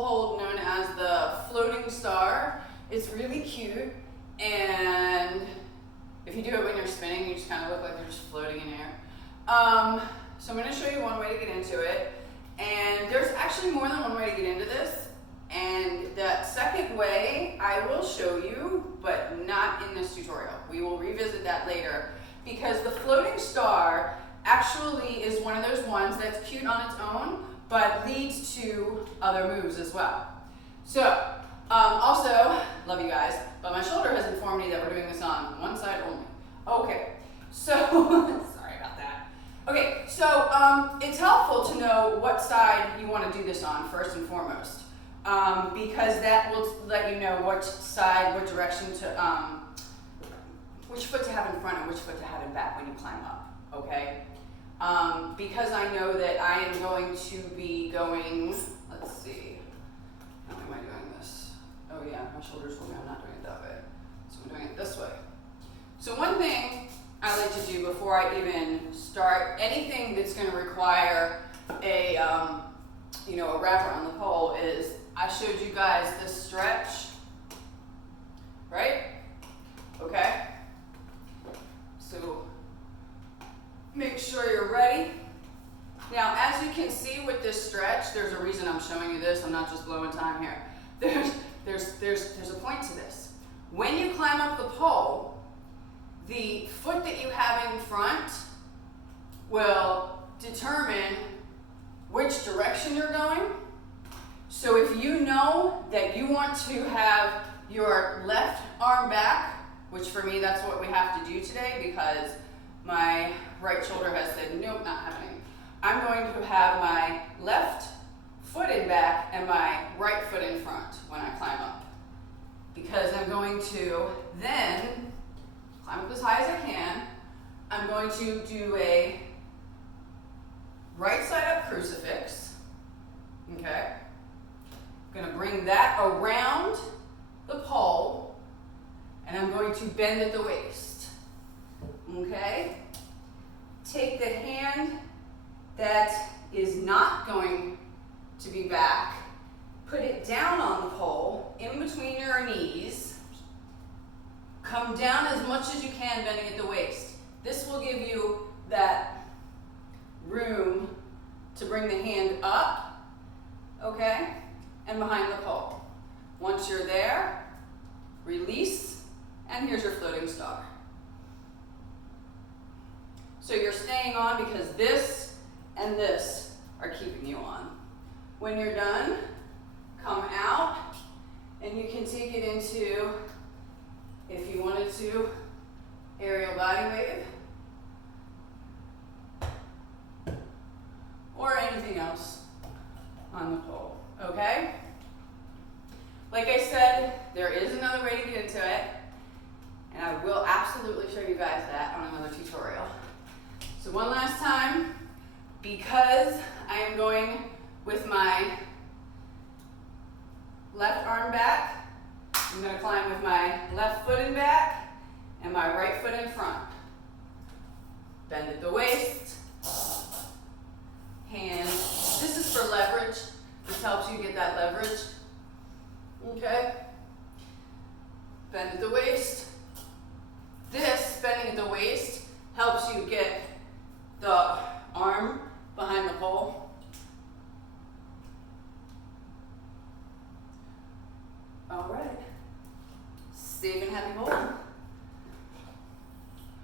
pole hold known as the floating star. It's really cute, and if you do it when you're spinning, you just kind of look like you're just floating in air. So I'm going to show you one way to get into it, and there's actually more than one way to get into this, and that second way I will show you, but not in this tutorial. We will revisit that later, because the floating star actually is one of those ones that's cute on its own, but leads to other moves as well. So, also, love you guys, but my shoulder has informed me that we're doing this on one side only. Okay, so, sorry about that. Okay, so it's helpful to know what side you want to do this on first and foremost, because that will let you know which side, what direction to, which foot to have in front and which foot to have in back when you climb up, okay? Because I know that I am going to be going, let's see, how am I doing this? Oh yeah, my shoulders told me I'm not doing it that way. So I'm doing it this way. So one thing I like to do before I even start anything that's going to require a, a wrapper on the pole is I showed you guys this stretch, right? Okay? So make sure you're ready. Now, as you can see with this stretch, there's a reason I'm showing you this. I'm not just blowing time here. There's a point to this. When you climb up the pole, the foot that you have in front will determine which direction you're going. So if you know that you want to have your left arm back, which for me that's what we have to do today because my right shoulder has said, nope, not happening. I'm going to have my left foot in back and my right foot in front when I climb up. Because I'm going to then climb up as high as I can. I'm going to do a right side up crucifix. Okay. I'm going to bring that around the pole and I'm going to bend at the waist. Okay? Take the hand that is not going to be back, put it down on the pole, in between your knees, come down as much as you can, bending at the waist. This will give you that room to bring the hand up, okay, and behind the pole. Once you're there, release, and here's your floating star. So you're staying on because this and this are keeping you on. When you're done, come out and you can take it into, if you wanted to, aerial body wave or anything else on the pole, okay? Like I said, there is another way to get into it, and I will absolutely show you guys that on another tutorial. So one last time, because I am going with my left arm back, I'm going to climb with my left foot in back and my right foot in front. Bend at the waist, hand. This is for leverage. This helps you get that leverage. Okay? Bend at the waist. This, bending at the waist, helps you get the arm behind the pole. All right. Safe and happy bowling.